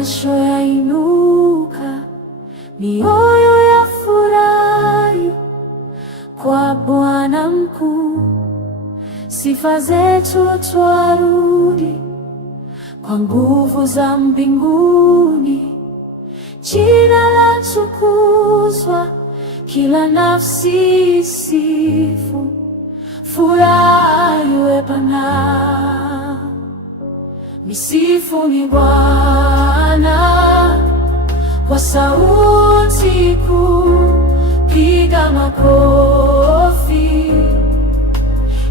Majasho yainuka, mioyo yafurahi kwa Bwana mkuu. Sifa zetu twarudi kwa nguvu za mbinguni. Jina latukuzwa, kila nafsi isifu. Furaha iwe pana, misifuni Bwana kwa sauti kuu. Piga makofi,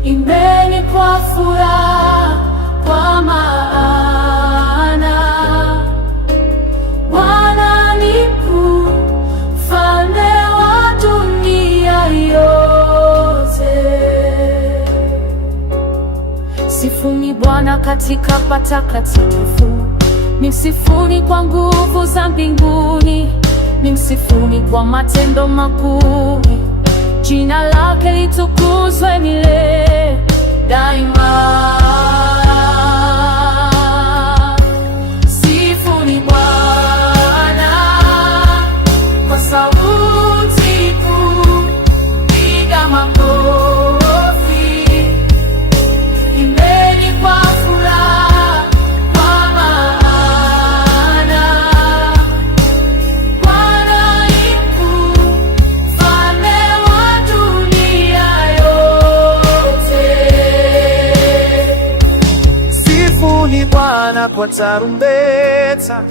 imbeni kwa furaha, kwa maana Bwana ni mkuu, mfalme wa dunia yote. Sifuni Bwana katika patakatifu, msifuni kwa nguvu za mbinguni, msifuni kwa matendo makuu. Jina lake litukuzwe milele daima. Sifuni Bwana kwa sauti kuu, piga makofi, imbeni kwa furaha, kwa maana Bwana ni mkuu, mfalme wa dunia yote. Sifuni Bwana kwa tarumbeta,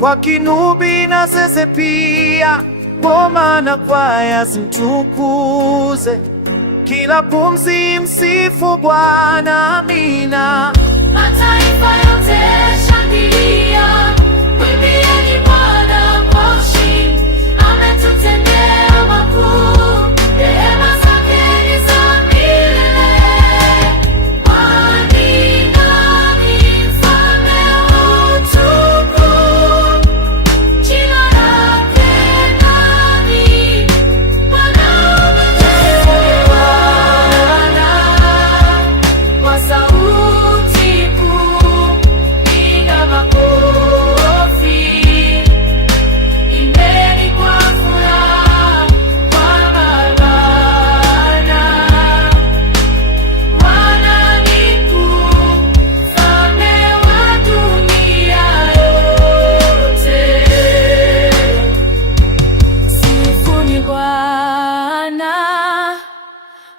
kwa kinubi na zeze pia, ngoma na kwaya zimtukuze. Kila pumzi msifu Bwana, amina. Mataifa yote shangilia, mwimbieni Bwana kwa ushindi. Ametutendea makuu, rehema zake ni za milele. Kwani nani mfalme wa utukufu? Jina lake nani? Bwana kwa sauti kuu, piga makofi, imbeni kwa furaha, kwa maana Bwana ni mkuu, mfalme wa dunia yote. Sifuni Bwana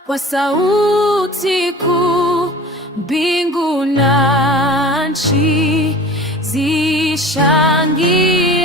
kwa sauti kuu, mbingu na nchi zishangilie.